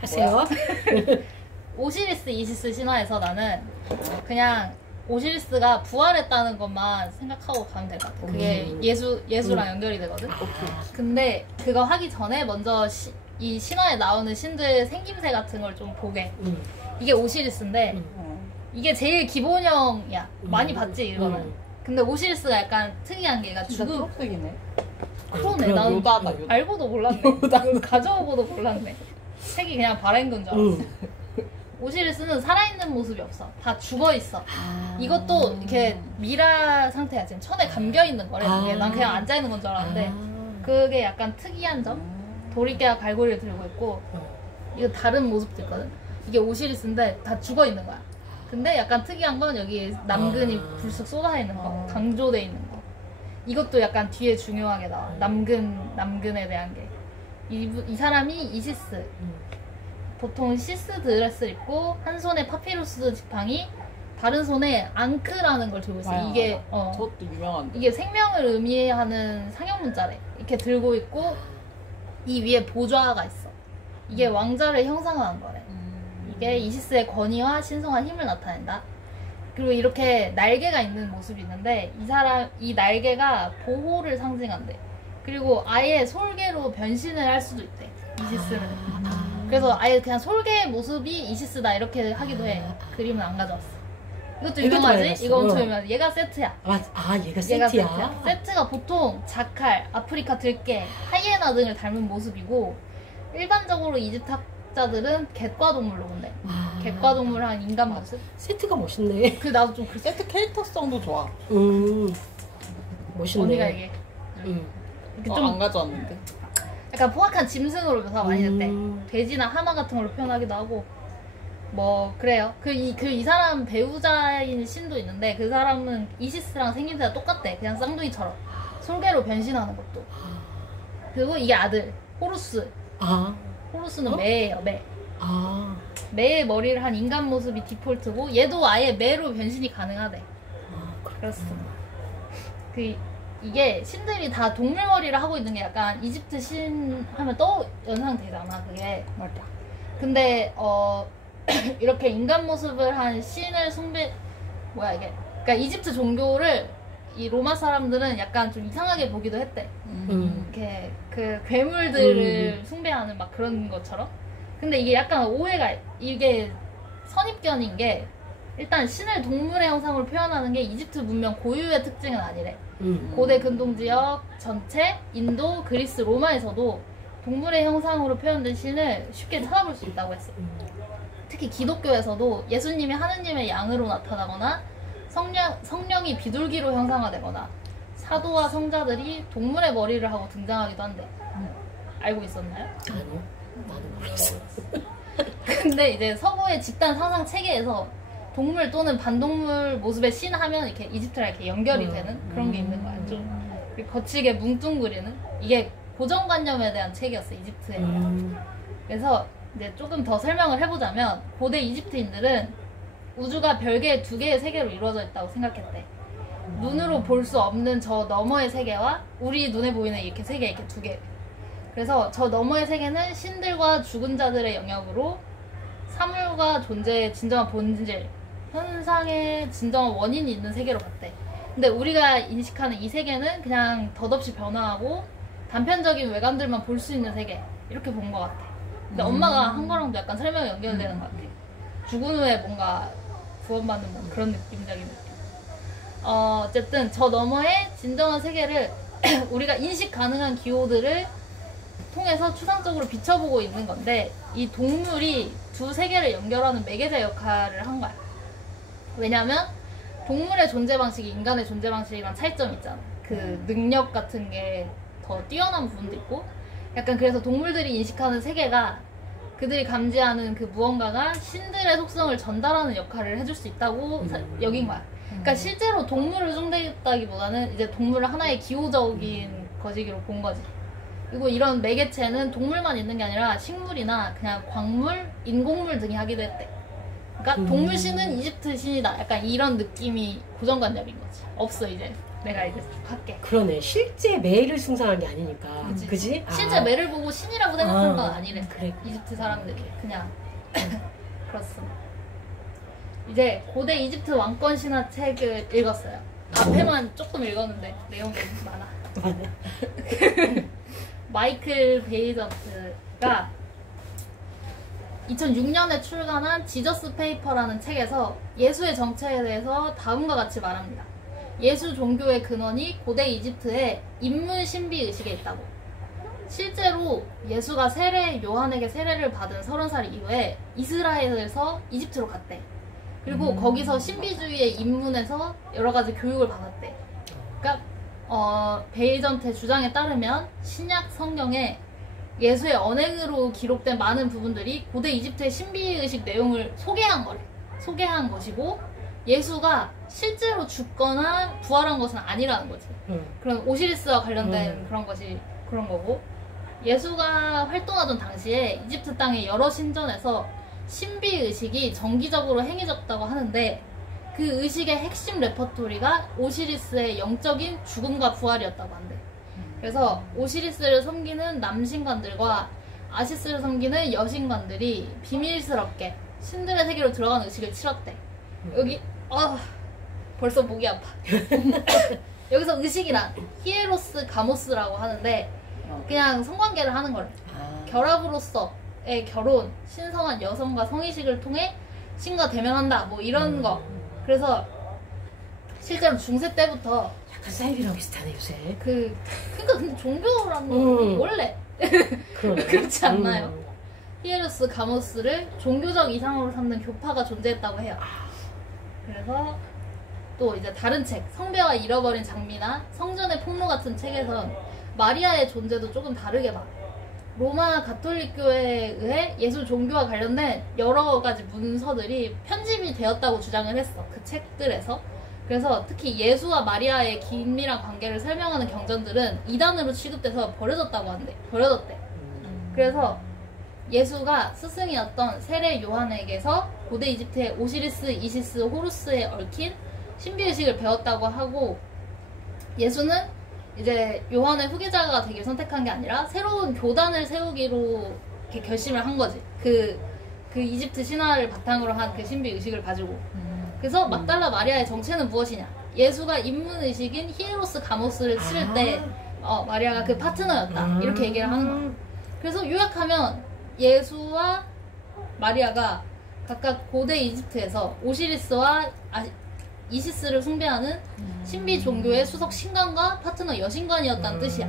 하세요. 오시리스 이시스 신화에서 나는 그냥 오시리스가 부활했다는 것만 생각하고 가면 될 것 같아. 그게 예수랑 연결이 되거든. 근데 그거 하기 전에 먼저 이 신화에 나오는 신들 생김새 같은 걸 좀 보게. 이게 오시리스인데 이게 제일 기본형이야. 많이 봤지 이거는. 근데 오시리스가 약간 특이한 게 얘가 진짜 초록색이네. 그러네. 난 요다다. 알고도 몰랐네. 이걸 가져오고도 몰랐네. 색이 그냥 바라인건 줄 알았어. 오시리스는 살아있는 모습이 없어. 다 죽어있어. 이것도 이렇게 미라 상태야. 지금 천에 감겨있는 거래. 난 그냥 앉아있는 건 줄 알았는데 그게 약간 특이한 점? 도리깨와 갈고리를 들고 있고 이거 다른 모습도 있거든. 이게 오시리스인데 다 죽어있는 거야. 근데 약간 특이한 건 여기 남근이 불쑥 쏟아있는 거. 강조돼 있는 거. 이것도 약간 뒤에 중요하게 나와. 남근에 대한 게. 이 사람이 이시스. 보통 시스 드레스를 입고 한 손에 파피루스 지팡이, 다른 손에 앙크라는 걸 들고 있어. 이게 저것도 유명한데. 이게 생명을 의미하는 상형문자래. 이렇게 들고 있고 이 위에 보좌가 있어. 이게 왕자를 형상화한 거래. 이게 이시스의 권위와 신성한 힘을 나타낸다. 그리고 이렇게 날개가 있는 모습이 있는데 이 날개가 보호를 상징한대. 그리고 아예 솔개로 변신을 할 수도 있대. 이시스는. 그래서 아예 그냥 솔개의 모습이 이시스다 이렇게 하기도 해. 그림은 안 가져왔어. 이것도 유명하지? 이거 엄청 유명하지? 얘가 세트야. 얘가 세트야? 세트가 보통 자칼, 아프리카 들깨, 하이에나 등을 닮은 모습이고 일반적으로 이집트 학자들은 갯과 동물로 본대. 갯과 동물한 인간 모습? 세트가 멋있네. 나도 좀 그랬어. 세트 캐릭터성도 좋아. 멋있네. 언니가 이게 좀 안 가져왔는데. 약간 포악한 짐승으로 묘사가 많이 됐대. 돼지나 하마 같은 걸로 표현하기도 하고 뭐 그래요. 이 사람 배우자인 신도 있는데 그 사람은 이시스랑 생김새가 똑같대. 그냥 쌍둥이처럼 솔개로 변신하는 것도. 그리고 이게 아들 호루스. 호루스는 매예요. 매. 매의 머리를 한 인간 모습이 디폴트고 얘도 아예 매로 변신이 가능하대. 그렇습니다. 이게 신들이 다 동물 머리를 하고 있는 게 약간 이집트 신 하면 또 연상되잖아. 그게. 맞아. 근데 이렇게 인간 모습을 한 신을 뭐야 이게. 그러니까 이집트 종교를 이 로마 사람들은 약간 좀 이상하게 보기도 했대. 이렇게 그 괴물들을 숭배하는 막 그런 것처럼. 근데 이게 약간 이게 선입견인 게 일단 신을 동물의 형상으로 표현하는 게 이집트 문명 고유의 특징은 아니래. 고대 근동지역 전체, 인도, 그리스, 로마에서도 동물의 형상으로 표현된 신을 쉽게 찾아볼 수 있다고 했어. 특히 기독교에서도 예수님이 하느님의 양으로 나타나거나 성령이 비둘기로 형상화되거나 사도와 성자들이 동물의 머리를 하고 등장하기도 한대. 알고 있었나요? 아니요. 나도 몰랐어. 근데 이제 서구의 집단 상상 체계에서 동물 또는 반동물 모습의 신 하면 이렇게 이집트랑 이렇게 연결이 되는 그런 게 있는 거야. 좀 거칠게 뭉뚱그리는. 이게 고정관념에 대한 책이었어, 이집트에. 그래서 이제 조금 더 설명을 해보자면 고대 이집트인들은 우주가 별개의 두 개의 세계로 이루어져 있다고 생각했대. 눈으로 볼 수 없는 저 너머의 세계와 우리 눈에 보이는 이렇게 세계, 이렇게 두 개. 그래서 저 너머의 세계는 신들과 죽은 자들의 영역으로 사물과 존재의 진정한 본질, 현상의 진정한 원인이 있는 세계로 봤대. 근데 우리가 인식하는 이 세계는 그냥 덧없이 변화하고 단편적인 외관들만 볼 수 있는 세계, 이렇게 본 것 같아. 근데 엄마가 한 거랑도 약간 설명이 연결되는 것 같아. 죽은 후에 뭔가 구원받는 뭐 그런 느낌적인 느낌. 어쨌든 저 너머의 진정한 세계를 우리가 인식 가능한 기호들을 통해서 추상적으로 비춰보고 있는 건데 이 동물이 두 세계를 연결하는 매개자 역할을 한 거야. 왜냐면 동물의 존재 방식이 인간의 존재 방식이랑 차이점이 있잖아. 그 능력 같은 게 더 뛰어난 부분도 있고 약간 그래서 동물들이 인식하는 세계가 그들이 감지하는 그 무언가가 신들의 속성을 전달하는 역할을 해줄 수 있다고 여긴 거야. 그러니까 실제로 동물을 숭배했다기보다는 이제 동물을 하나의 기호적인 거시기로 본 거지. 그리고 이런 매개체는 동물만 있는 게 아니라 식물이나 그냥 광물, 인공물 등이 하기도 했대. 그러니까 동물 신은 이집트 신이다. 약간 이런 느낌이 고정관념인 거지. 없어 이제. 내가 이제 쭉 할게. 그러네. 실제 매를 숭상한 게 아니니까. 그치. 그지? 실제 매를 보고 신이라고 생각하는 건 아니래. 그래. 이집트 사람들이 그냥 그렇습니다. 이제 고대 이집트 왕권 신화 책을 읽었어요. 앞에만 조금 읽었는데 내용이 많아. 마이클 베이전트가 2006년에 출간한 지저스 페이퍼라는 책에서 예수의 정체에 대해서 다음과 같이 말합니다. 예수 종교의 근원이 고대 이집트의 인문 신비 의식에 있다고. 실제로 예수가 요한에게 세례를 받은 30살 이후에 이스라엘에서 이집트로 갔대. 그리고 거기서 신비주의의 입문에서 여러 가지 교육을 받았대. 그러니까 베이전트의 주장에 따르면 신약 성경에 예수의 언행으로 기록된 많은 부분들이 고대 이집트의 신비의식 내용을 소개한 것이고 예수가 실제로 죽거나 부활한 것은 아니라는 거지. 그런 오시리스와 관련된 그런 거고 예수가 활동하던 당시에 이집트 땅의 여러 신전에서 신비의식이 정기적으로 행해졌다고 하는데 그 의식의 핵심 레퍼토리가 오시리스의 영적인 죽음과 부활이었다고 한대. 그래서 오시리스를 섬기는 남신관들과 아시스를 섬기는 여신관들이 비밀스럽게 신들의 세계로 들어가는 의식을 치렀대. 여기 벌써 목이 아파. 여기서 의식이란 히에로스 가모스라고 하는데 그냥 성관계를 하는 거래. 결합으로서의 결혼, 신성한 여성과 성의식을 통해 신과 대면한다 뭐 이런 거. 그래서 실제로 중세 때부터 약간 사이비랑 비슷하네 요새. 그러니까 근데 종교라는 건 원래 그렇지 않나요? 히에로스 가모스를 종교적 이상으로 삼는 교파가 존재했다고 해요. 그래서 또 이제 다른 책, 성배와 잃어버린 장미나 성전의 폭로 같은 책에선 마리아의 존재도 조금 다르게 봐. 로마 가톨릭교회에 의해 예수 종교와 관련된 여러 가지 문서들이 편집이 되었다고 주장을 했어. 그 책들에서. 그래서 특히 예수와 마리아의 긴밀한 관계를 설명하는 경전들은 이단으로 취급돼서 버려졌대. 그래서 예수가 스승이었던 세례 요한에게서 고대 이집트의 오시리스, 이시스, 호루스에 얽힌 신비의식을 배웠다고 하고 예수는 이제 요한의 후계자가 되길 선택한 게 아니라 새로운 교단을 세우기로 이렇게 결심을 한 거지. 그 이집트 신화를 바탕으로 한 그 신비의식을 가지고. 그래서 막달라 마리아의 정체는 무엇이냐? 예수가 인문의식인 히에로스 가모스를 치를 때 마리아가 그 파트너였다. 이렇게 얘기를 하는 거야. 그래서 요약하면 예수와 마리아가 각각 고대 이집트에서 오시리스와 이시스를 숭배하는 신비 종교의 수석 신관과 파트너 여신관이었다는 뜻이야.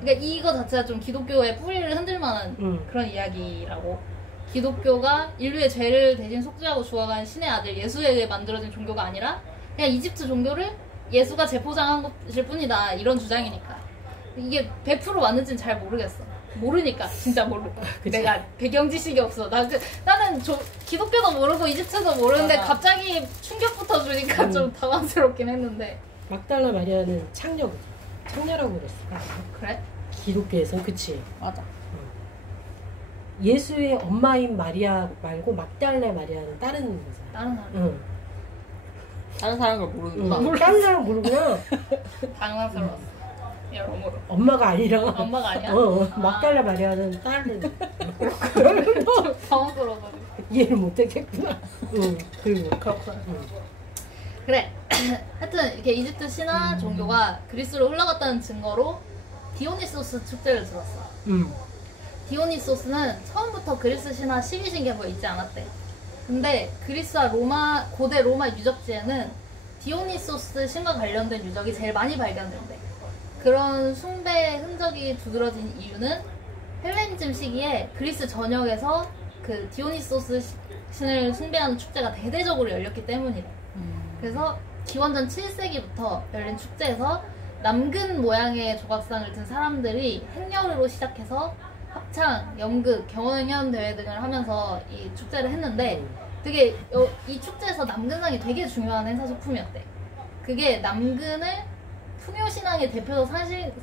그러니까 이거 자체가 좀 기독교의 뿌리를 흔들 만한 그런 이야기라고. 기독교가 인류의 죄를 대신 속죄하고 주어간 신의 아들 예수에 의해 만들어진 종교가 아니라 그냥 이집트 종교를 예수가 재포장한 것일 뿐이다. 이런 주장이니까. 이게 100% 맞는지는 잘 모르겠어. 모르니까 진짜 모르고. 내가 배경 지식이 없어. 나는 기독교도 모르고 이집트도 모르는데 갑자기 충격부터 주니까 좀 당황스럽긴 했는데. 막달라 마리아는 창녀라고 그랬을까? 그래? 기독교에서는 그치. 맞아. 예수의 엄마인 마리아 말고 막달라 마리아는 다른 거잖아. 다른 사람. 다른 사람을 모르는구나. 다른 사람 모르구나. 당황스러웠어. 여러모로. 엄마가 아니라. 엄마가 아니야? 막달라 마리아는 다른. 당황스러워가지고. 이해를 못했겠구나. 그리고. 그렇구나. 그래. 하여튼 이렇게 이집트 신화 종교가 그리스로 흘러갔다는 증거로 디오니소스 축제를 들었어. 디오니소스는 처음부터 그리스 신화 12신기에 있지 않았대. 근데 그리스와 고대 로마 유적지에는 디오니소스 신과 관련된 유적이 제일 많이 발견된대. 그런 숭배의 흔적이 두드러진 이유는 헬레니즘 시기에 그리스 전역에서 그 디오니소스 신을 숭배하는 축제가 대대적으로 열렸기 때문이래. 그래서 기원전 7세기부터 열린 축제에서 남근 모양의 조각상을 든 사람들이 행렬으로 시작해서 합창, 연극, 경연 대회 등을 하면서 이 축제를 했는데 되게 이 축제에서 남근상이 되게 중요한 행사 소품이었대. 그게 남근을 풍요신앙의 대표적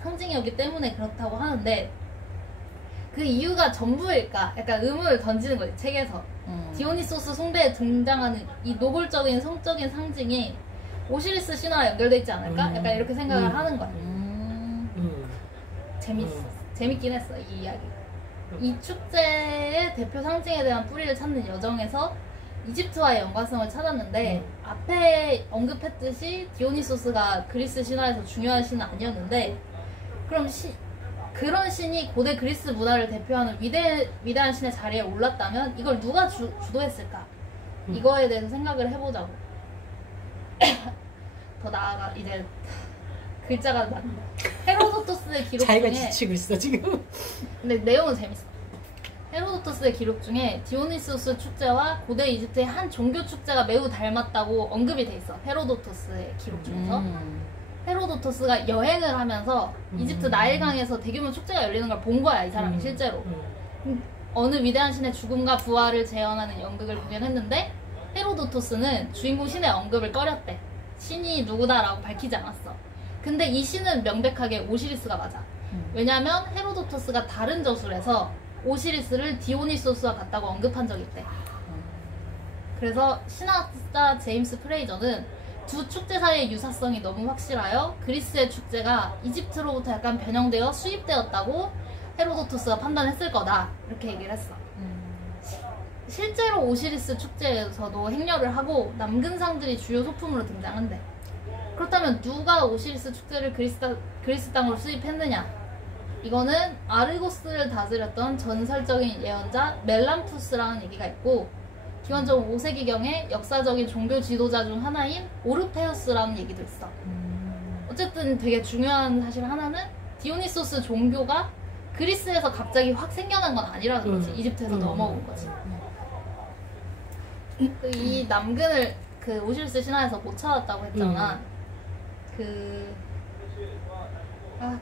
상징이었기 때문에 그렇다고 하는데 그 이유가 전부일까? 약간 의문을 던지는 거지, 책에서. 디오니소스 숭배에 등장하는 이 노골적인 성적인 상징이 오시리스 신화와 연결돼 있지 않을까? 약간 이렇게 생각을 하는 거야. 재밌긴 했어 이 이야기. 이 축제의 대표 상징에 대한 뿌리를 찾는 여정에서 이집트와의 연관성을 찾았는데 앞에 언급했듯이 디오니소스가 그리스 신화에서 중요한 신은 아니었는데 그럼 그런 신이 고대 그리스 문화를 대표하는 위대한 신의 자리에 올랐다면 이걸 누가 주도했을까? 이거에 대해서 생각을 해보자고. 더 나아가 이제 글자가 많다. 헤로도토스의 기록 자기가 중에 지치고 있어 지금. 근데 내용은 재밌어. 헤로도토스의 기록 중에 디오니소스 축제와 고대 이집트의 한 종교 축제가 매우 닮았다고 언급이 돼 있어. 헤로도토스의 기록 중에서. 헤로도토스가 여행을 하면서 이집트 나일강에서 대규모 축제가 열리는 걸 본 거야, 이 사람이 실제로. 어느 위대한 신의 죽음과 부활을 재현하는 연극을 공연했는데 헤로도토스는 주인공 신의 언급을 꺼렸대. 신이 누구다라고 밝히지 않았어. 근데 이 신은 명백하게 오시리스가 맞아. 왜냐면 헤로도토스가 다른 저술에서 오시리스를 디오니소스와 같다고 언급한 적이 있대. 그래서 신학자 제임스 프레이저는 두 축제 사이의 유사성이 너무 확실하여 그리스의 축제가 이집트로부터 약간 변형되어 수입되었다고 헤로도토스가 판단했을 거다, 이렇게 얘기를 했어. 실제로 오시리스 축제에서도 행렬을 하고 남근상들이 주요 소품으로 등장한대. 그렇다면 누가 오시리스 축제를 그리스 땅으로 수입했느냐? 이거는 아르고스를 다스렸던 전설적인 예언자 멜람푸스라는 얘기가 있고, 기원전 5세기경의 역사적인 종교 지도자 중 하나인 오르페우스라는 얘기도 있어. 어쨌든 되게 중요한 사실 하나는 디오니소스 종교가 그리스에서 갑자기 확 생겨난 건 아니라는 거지. 이집트에서 넘어온 거지. 이 남근을 그 오시리스 신화에서 못 찾았다고 했잖아. 그냥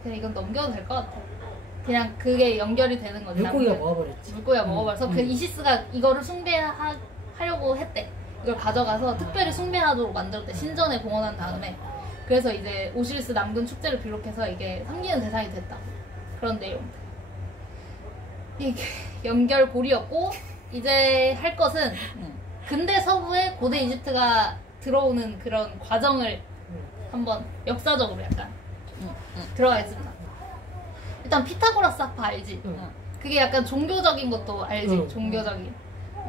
이건 넘겨도 될 것 같아. 그냥 그게 연결이 되는 거지. 물고기가 먹어버렸지. 물고기가 먹어버려서 그 이시스가 이거를 숭배하려고 했대. 이걸 가져가서 특별히 숭배하도록 만들었대. 신전에 봉헌한 다음에. 그래서 이제 오시리스 남근 축제를 비롯해서 이게 섬기는 대상이 됐다. 그런 내용. 이게 연결고리였고, 이제 할 것은 근대 서부에 고대 이집트가 들어오는 그런 과정을 한번 역사적으로 약간 들어가겠습니다. 일단 피타고라스 학파 알지? 그게 약간 종교적인 것도 알지? 종교적인.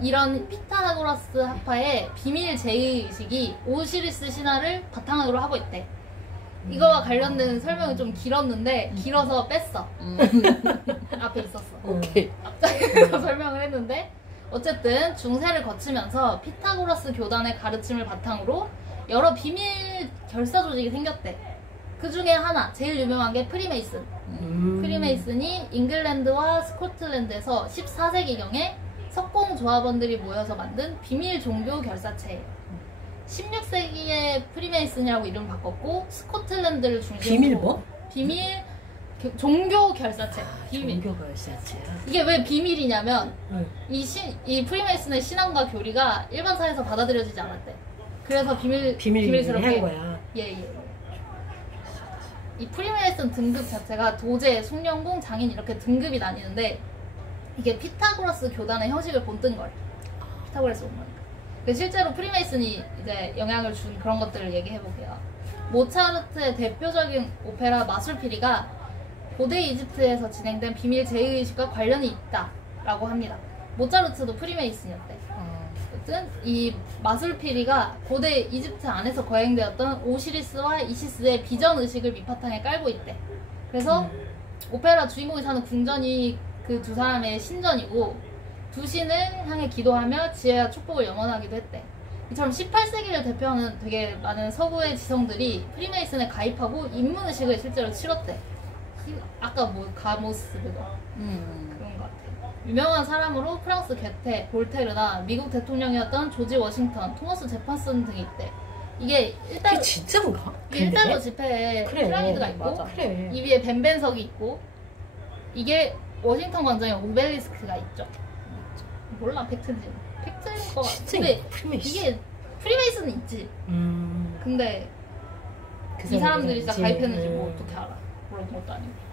이런 피타고라스 학파의 비밀 제의식이 오시리스 신화를 바탕으로 하고 있대. 이거와 관련된 설명이 좀 길었는데 길어서 뺐어. 앞에 있었어. 오케이. 앞장에서 설명을 했는데 어쨌든 중세를 거치면서 피타고라스 교단의 가르침을 바탕으로 여러 비밀 결사 조직이 생겼대. 그 중에 하나, 제일 유명한 게 프리메이슨. 프리메이슨이 잉글랜드와 스코틀랜드에서 14세기경에 석공 조합원들이 모여서 만든 비밀 종교 결사체예요. 16세기에 프리메이슨이라고 이름 바꿨고 스코틀랜드를 중심으로 비밀 뭐? 비밀 종교 결사체. 비밀. 종교 결사체야. 이게 왜 비밀이냐면 이 프리메이슨의 신앙과 교리가 일반 사회에서 받아들여지지 않았대. 그래서 비밀스럽게 한 거야. 예. 이 프리메이슨 등급 자체가 도제, 숭령공, 장인 이렇게 등급이 나뉘는데 이게 피타고라스 교단의 형식을 본뜬 거예요. 피타고라스 옹문이니까. 실제로 프리메이슨이 이제 영향을 준 그런 것들을 얘기해 볼게요. 모차르트의 대표적인 오페라 마술피리가 고대 이집트에서 진행된 비밀 제의식과 관련이 있다라고 합니다. 모차르트도 프리메이슨이었대. 어쨌든 이 마술피리가 고대 이집트 안에서 거행되었던 오시리스와 이시스의 비전 의식을 밑바탕에 깔고 있대. 그래서 오페라 주인공이 사는 궁전이 그 두 사람의 신전이고 두 신을 향해 기도하며 지혜와 축복을 염원하기도 했대. 이처럼 18세기를 대표하는 되게 많은 서구의 지성들이 프리메이슨에 가입하고 입문의식을 실제로 치렀대. 아까 뭐 가모스 그거 그런 것 같아. 유명한 사람으로 프랑스 게테, 볼테르나 미국 대통령이었던 조지 워싱턴, 토머스 제퍼슨 등이 있대. 이게 그게 진짜인가? 1달러 지폐에 그래. 피라미드가 있고 맞아. 그래. 이 위에 벤벤석이 있고 이게 워싱턴 광장에 오벨리스크가 있죠. 몰라 팩트인지. 팩트인 거 같아. 근데 이게 프리메이슨은 있지. 근데 이 사람들이 진짜 가입했는지 뭐 어떻게 알아? 그런 것도 아니고.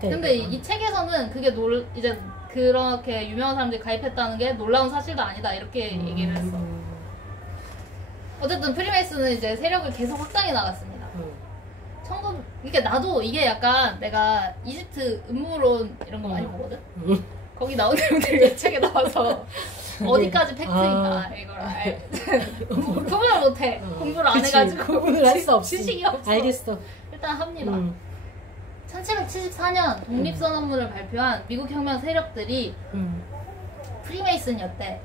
근데 이 책에서는 그게 이제 그렇게 유명한 사람들이 가입했다는 게 놀라운 사실도 아니다 이렇게 얘기를 했어. 어쨌든 프리메이슨은 이제 세력을 계속 확장해 나갔습니다. 이게 나도 이게 약간 내가 이집트 음모론 이런 거 많이 보거든? 거기 나온 내용들이 몇 책에 나와서 어디까지 팩트인가 이걸 구분을 못해. 공부를 안 그치. 해가지고 구분을 할 수 없지. 지식이 없어. 알겠어. 일단 합니다. 1774년 독립선언문을 발표한 미국 혁명 세력들이 프리메이슨이었대.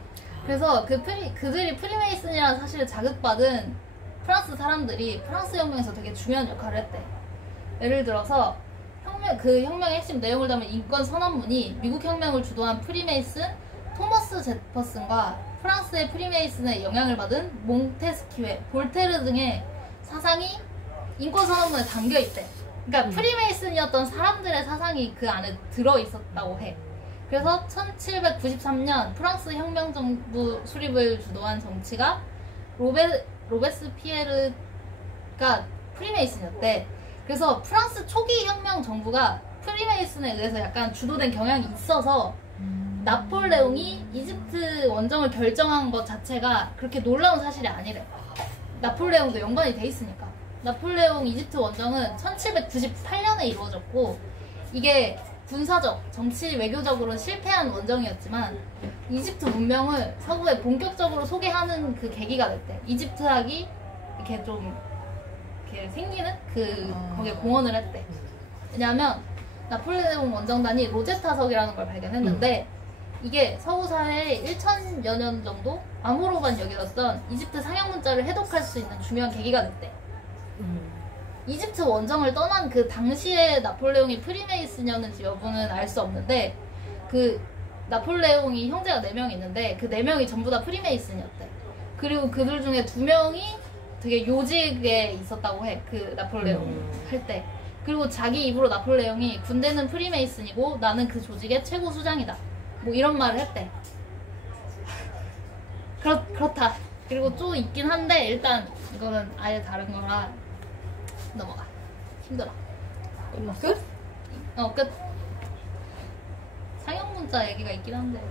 그래서 그들이 프리메이슨이라는 사실을 자극받은 프랑스 사람들이 프랑스 혁명에서 되게 중요한 역할을 했대. 예를 들어서 그 혁명의 핵심 내용을 담은 인권 선언문이 미국 혁명을 주도한 프리메이슨 토머스 제퍼슨과 프랑스의 프리메이슨에 영향을 받은 몽테스키웨, 볼테르 등의 사상이 인권 선언문에 담겨 있대. 그러니까 프리메이슨이었던 사람들의 사상이 그 안에 들어 있었다고 해. 그래서 1793년 프랑스 혁명정부 수립을 주도한 정치가 로베스피에르가 프리메이슨이었대. 그래서 프랑스 초기 혁명 정부가 프리메이슨에 의해서 약간 주도된 경향이 있어서 나폴레옹이 이집트 원정을 결정한 것 자체가 그렇게 놀라운 사실이 아니래. 나폴레옹도 연관이 돼 있으니까. 나폴레옹 이집트 원정은 1798년에 이루어졌고 이게 군사적, 정치, 외교적으로 실패한 원정이었지만 이집트 문명을 서구에 본격적으로 소개하는 그 계기가 됐대. 이집트학이 이렇게 좀 이렇게 생기는 거기에 공헌을 했대. 왜냐하면 나폴레옹 원정단이 로제타석이라는 걸 발견했는데 이게 서구 사회의 1000여 년 정도 암호로만 여겨졌던 이집트 상형 문자를 해독할 수 있는 중요한 계기가 됐대. 이집트 원정을 떠난 그 당시에 나폴레옹이 프리메이슨이었는지 여부는 알 수 없는데 그 나폴레옹이 형제가 4명 있는데 그 4명이 전부 다 프리메이슨이었대. 그리고 그들 중에 2명이 되게 요직에 있었다고 해. 그 나폴레옹 할 때. 그리고 자기 입으로 나폴레옹이 군대는 프리메이슨이고 나는 그 조직의 최고 수장이다. 뭐 이런 말을 했대. 그렇다. 그리고 좀 있긴 한데 일단 이거는 아예 다른 거라 넘어가. 힘들어. 끝? 끝. 상형 문자 얘기가 있긴 한데.